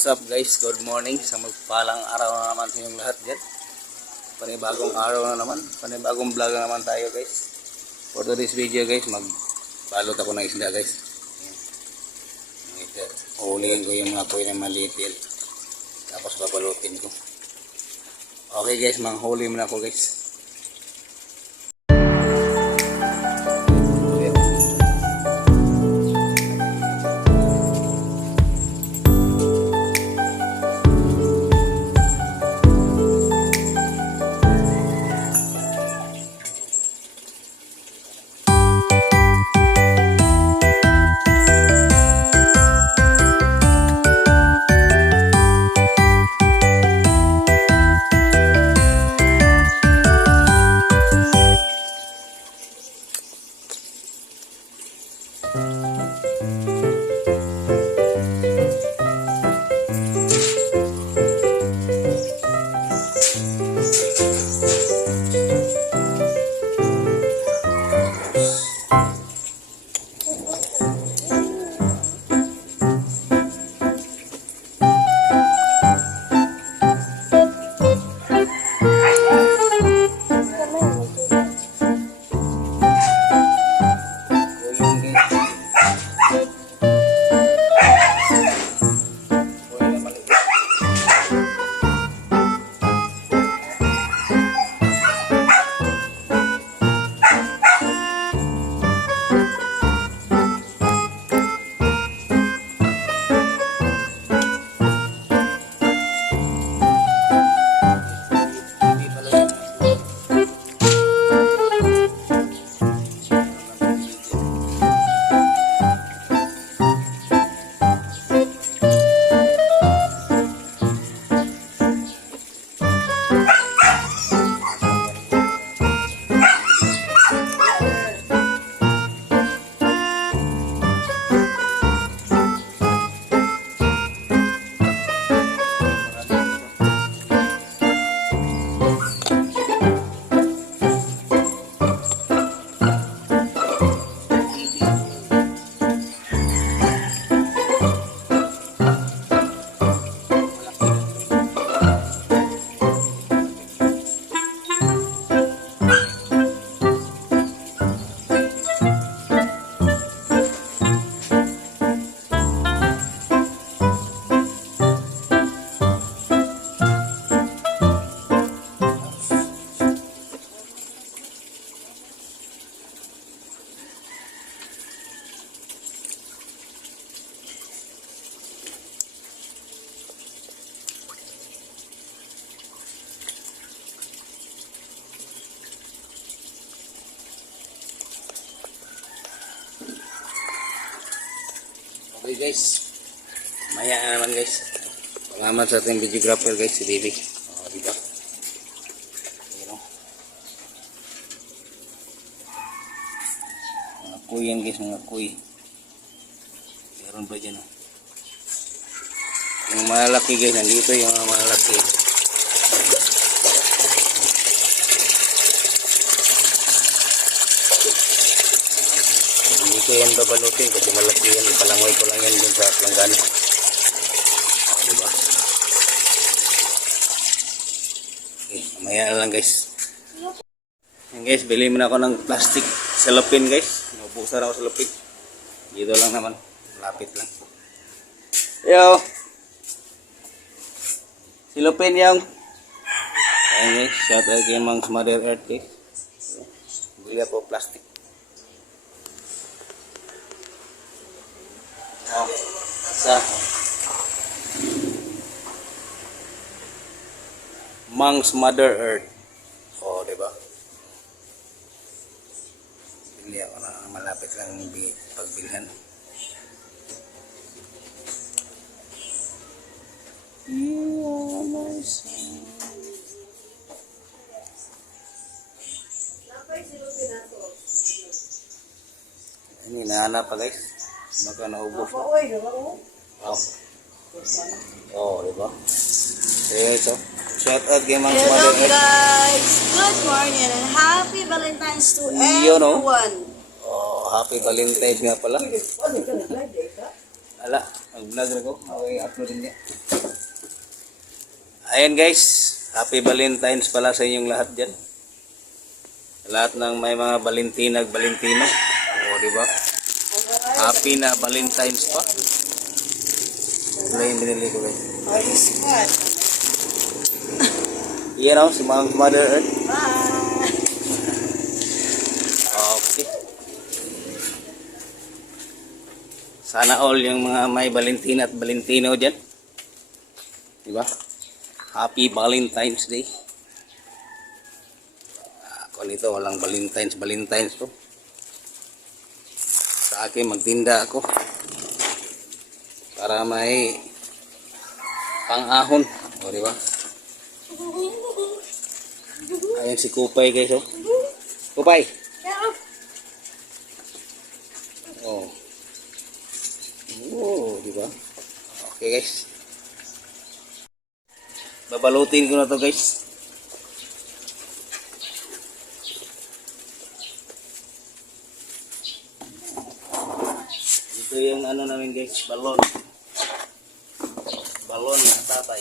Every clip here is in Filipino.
What's up guys? Good morning. Sa magpalang araw na naman sa inyong lahat dyan. Panibagong araw na naman. Panibagong vlog na naman tayo guys. For today's video guys, magbalot ako ng isda guys. Uhulihin ko yung mga kuy na maliit. Tapos babalutin ko. Okay guys, manghuli muna ako guys. Okay guys, maya na naman guys. Pangaman sa ating videographer guys, si Baby. Diba? Mga kuy yan guys, mga kuy. Meron ba dyan? Yung malalaki guys, nandito yung mga malalaki. Hindi ko yan babalutin kasi malaki yan. Palangway ko lang yan dun sa langgana. Diba? Okay, mamaya na lang guys. Yan guys, bili muna ako ng plastic cellophane guys. Naubusan ako cellophane. Dito lang naman. Lapit lang. Yo! Cellophane yung. Ayan guys, shout out kay Mang Mother Earth guys. Bili ako plastic. Sa Mang's Mother Earth. Oh, diba? Bili ako na malapit lang pagbilhan. You are my son. Ini nahanap pa guys. Baka naubos na. Oh, diba? Ayan ito. Shout out kay Mang Mother Earth. Hello guys! Good morning and happy Valentine's to everyone! Oh, happy Valentine's nga pala. Ala. Mag-vlog na ko. Okay, upload din niya. Ayan guys. Happy Valentine's pala sa inyong lahat dyan. Sa lahat ng may mga Valentinag, Valentino. O, diba? Happy na Valentine's pa. Wala yung binili ko guys. Oh, this one. Yan o, si Mother Earth. Bye. Okay. Sana all yung mga may Valentina at Valentino dyan. Diba? Happy Valentine's Day. Ako nito, walang Valentine's to. Sa akin, magtinda ako. Para may pang-ahon. O, diba? Ayan si Kupay guys, oh. Kupay! Oh. Oh, di ba? Okay, guys. Babalutin ko na to, guys. Ito yung ano namin, guys, balon. Balon na tatay.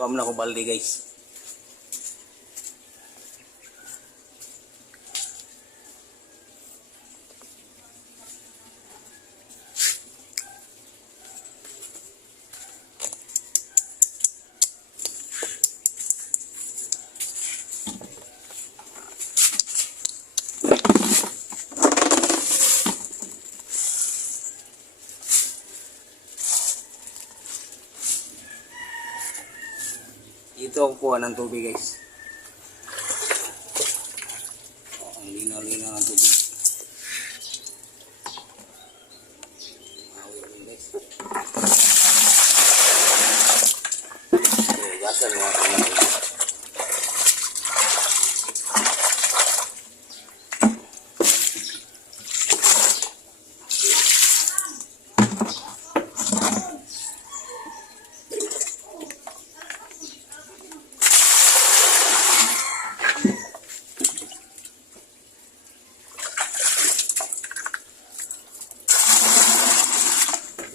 Kuha mo na ko balde guys. Dito ako kuha ng tubig guys. Oh, ang linaw-linaw ng tubig. Awit yun guys. Okay, gasan mo ako ng tubig.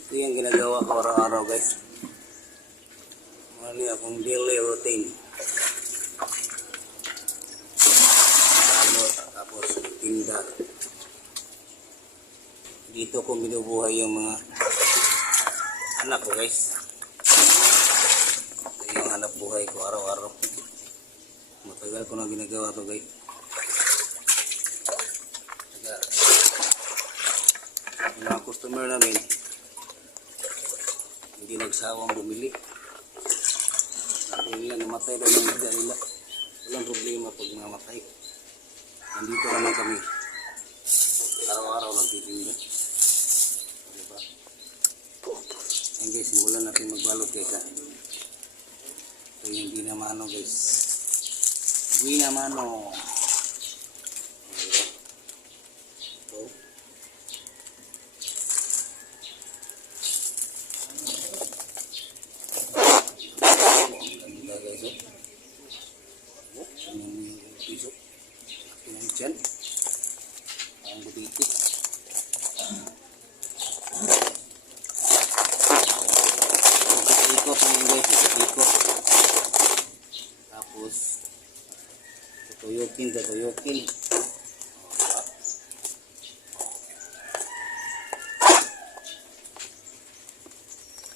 Ito yung ginagawa ko araw-araw guys. Mali akong daily routine. Salot, tapos tinda. Dito ko binubuhay yung mga anak ko guys. Ito yung hanap buhay ko araw-araw. Matagal ko na ginagawa to guys. Kaya, yung mga customer namin, hindi nagsawang bumili. Sabi nila namatay daw ng isda nila. Walang problema pag namatay. Nandito naman kami. Araw-araw nagtitinda. Diba? Ayan guys, simulan natin magbalot guys ha. Ito yung dinamano guys. Dinamano. Ito. Piso. Ang dyan. Ang butiti. Ikot na yun guys. Ikot. Tapos tutuyukin.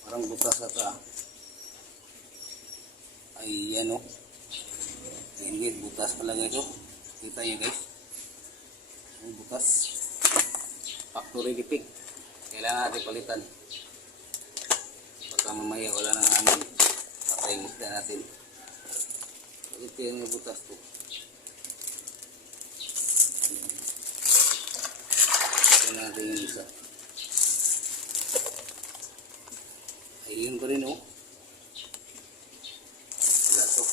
Parang butas ata. Ay yan o. Ayan guys, butas pala guys oh. Kita nyo guys. Ang butas. Factory defect. Kailangan natin palitan. Baka mamaya wala nang hangin. Patay yung isda natin. Ito yung butas to. Ito natin yung isa. Ayun pa rin oh. Wala to.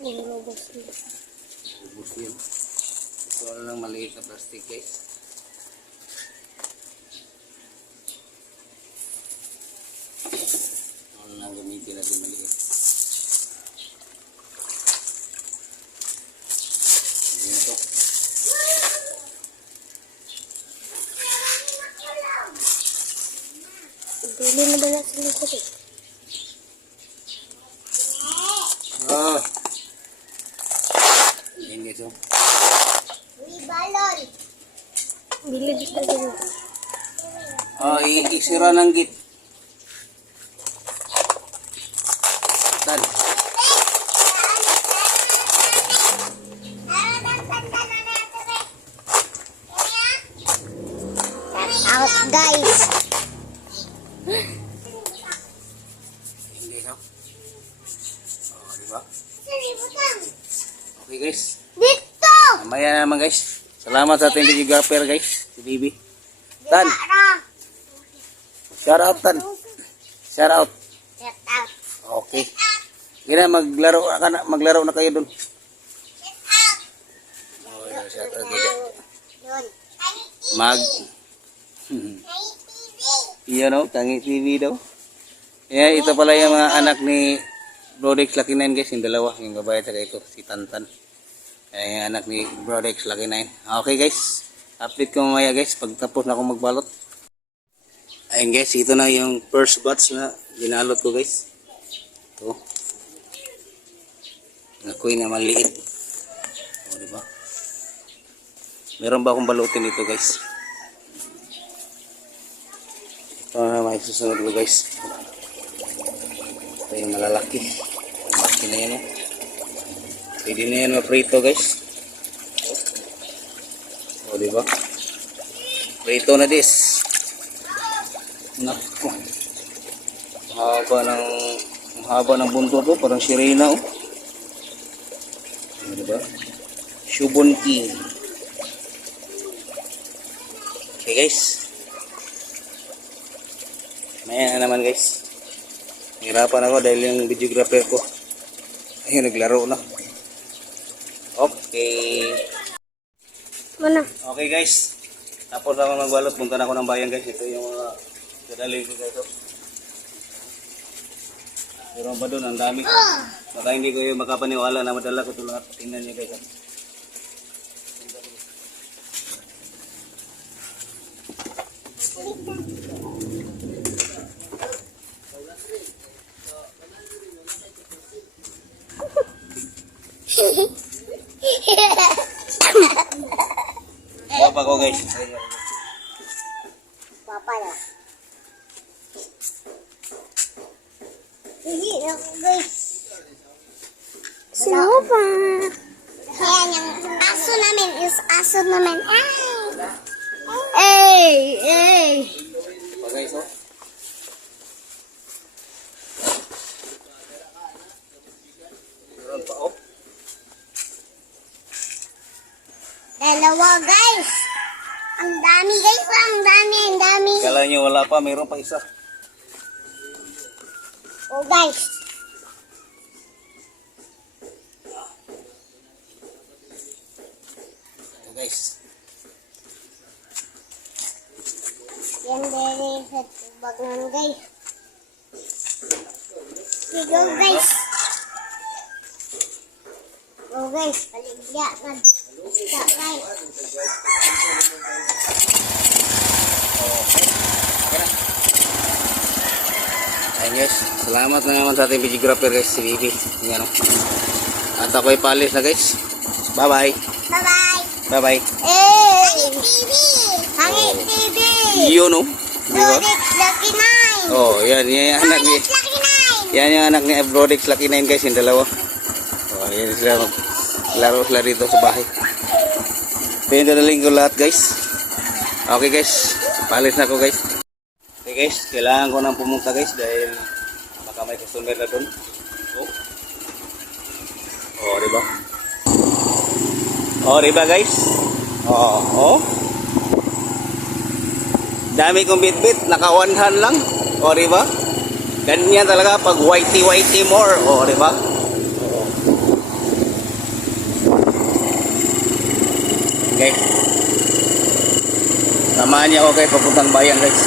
Ubus yun. Ito lang maliit na plastic guys. Ang gamitin natin maliit. Hindi na to. Dili na ba na sa likod eh? Oh. Yan guys oh. Dili di ka din. Oh, isira ng git. Tan. Out guys. Hindi no? Oh, di ba? Okay guys. Dito! Mamaya na naman guys. Salamat sa ating videographer guys. Si Bibi. Tan. Shout out Tan. Shout out. Get out. Okay. Kina maglaro na kayo dun. Oh, yeah, shout out guys. Yun. Iyan o, Tangi TV daw. Yeah, ito pala yung mga anak ni Brodex Lucky 9 guys, yung dalawa, yung babae at ito, si Tantan. Ayan yung anak ni Brodex Lucky 9. Okay guys, update ko mamaya guys, pag tapos na akong magbalot. Ayun guys, ito na yung first batch na ginalot ko guys. Ito. Nakuha na maliit. O, diba? Meron ba akong balutin dito guys? Ito na may susunod ko guys. Ito yung malalaki. Malaki na yan eh. Pwede na yan maprito guys. O diba? Prito na this. Naku. Haba ng buntot to. Parang sirena oh. O diba? Shubon King. Okay guys. Maya na naman guys. Hirapan ako dahil yung videographer ko ayun naglaro na. Okay. Mana? Okay guys. Tapos ako magbalot. Punta na ako ng bayan guys. Ito yung mga dadalhin ko guys. Meron pa doon. Ang dami. Baka hindi ko yung makapaniwala na madala ko ito lahat. Tingnan nyo guys. Papa ko guys. Papa na. Hindi ako guys. Sopa. Ayan yung aso namin is aso namin. Ay! Ay! Pa guys oh. Meron pa oh. Dalawa guys. Ang dami guys. Ang dami. Kala nyo wala pa. Meron pa isa. Oh guys. Ito guys. Yan dere sa tubag nun guys. Go guys. Go guys. Paligya man. Basta guys. Ayun guys, salamat na naman sa ating videographer guys, si Bibi. Yan, oh. At ako'y palis na guys. Bye bye. Bye bye. Bye bye. Hangit TV. Hangit TV. Yun oh. Di ba? Brodex Lucky 9. Oh, yan yung anak ni. Brodex Lucky 9. Yan yung anak ni Brodex Lucky 9 guys, yung dalawa. Oh, yan sila. Laro sila dito sa bahay. Pinadaling ko lahat guys. Okay guys, palis na ako guys. Okay guys, kailangan ko nang pumunta guys dahil baka may customer na doon. Oh, diba? Oh, diba guys? Oh. Dami kong bit-bit, naka one hand lang. Oh, diba? Ganyan talaga pag whitey more. Oh, diba? Okay. Samahan niya ako kay papuntang bayan guys.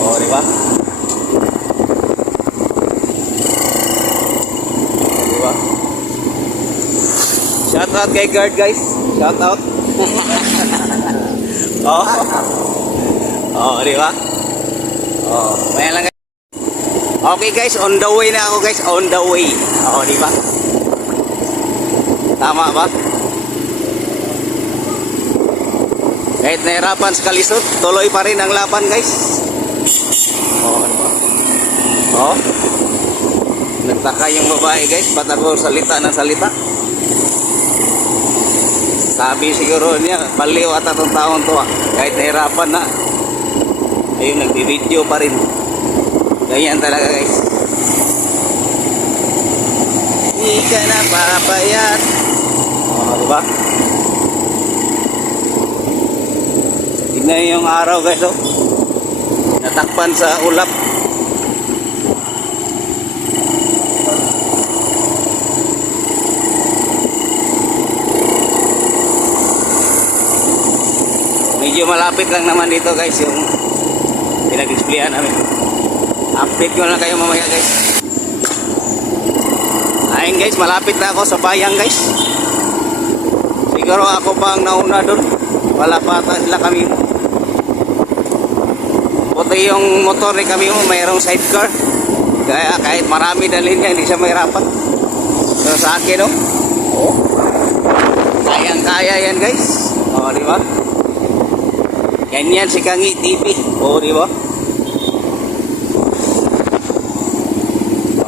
Oh, Diba? Diba? Shout out kay guard guys. Shout out. Oh. Oh, di ba? Oh, may lang guys. Okay guys, on the way na ako guys, on the way. Oh, di ba? Tama ba? Kahit nahirapan sa kalisod, tuloy pa rin ang laban guys. Oh, di ba? Oh. Nagtaka yung babae guys, ba't ako salita ng salita? Sabi siguro niya, baliw at atong taon to kahit nahirapan na. Ayun, nagbi-video pa rin. Ganyan talaga guys. Hindi ka na papayat. Oh, diba? Tignan yung araw guys, oh. Natakpan sa ulap. Medyo malapit lang naman dito guys yung pinag-displayan namin. Update ko lang kayo mamaya guys. Ayun guys, malapit na ako sa bayan guys. Siguro ako pa ang nauna doon. Wala pa ata sila kami. Buti yung motor ni kami mo mayroong sidecar. Kaya kahit marami dalhin niya, hindi siya mahirapan. So sa akin oh, kayang-kaya yan guys. O, di ba? Ganyan si Kangi TV. O, di ba?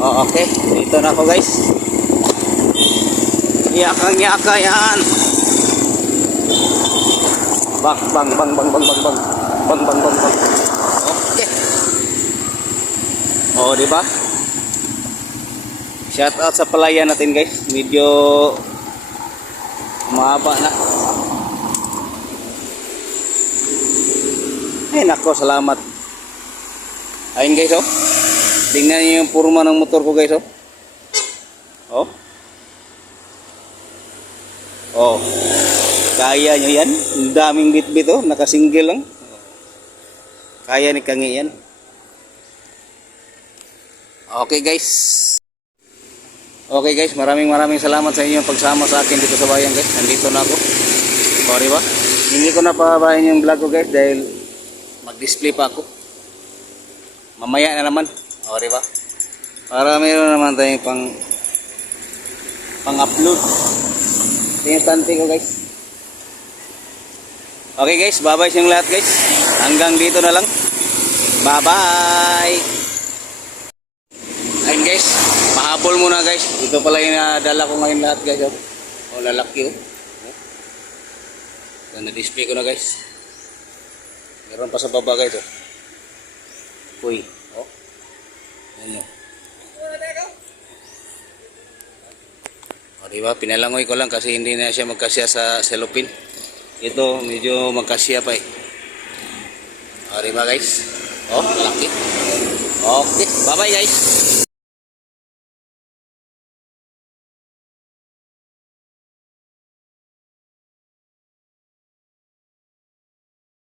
O, okay. Dito na ako guys. Yakang-yaka yan. Bang, bang, bang, bang, bang, bang, bang. Bang, bang, bang, bang. Okay. O, di ba? Shout out sa palayan natin guys. Medyo mahaba na. Ay nako, salamat. Ayun guys, oh. Tingnan niyo yung purma ng motor ko guys, oh. Oh. Oh. Kaya nyo yan. Ang daming bit-bit, oh. Nakasingle lang. Kaya ni Kangi yan. Okay guys. Okay guys, maraming salamat sa inyong pagsama sa akin dito sa bayan guys. Nandito na ako. Sorry ba? Hindi ko na pababayin yung vlog ko guys dahil mag-display pa ako. Mamaya na naman. O, diba? Para meron naman tayong pang-upload. Ito yung tante ko guys. Okay guys, bye-bye sa lahat guys. Hanggang dito na lang. Bye-bye. Ayun guys, pahabol muna guys. Ito pala yung nadala ko ngayon lahat guys. O, lalaki oh. Na-display ko na guys. Meron pa sa baba guys oh. Uy, oh. Yan yun. O diba, pinalangoy ko lang kasi hindi na siya magkasya sa cellophane. Ito, medyo magkasya pa eh. O diba guys? Oh, laki. Okay, bye bye guys.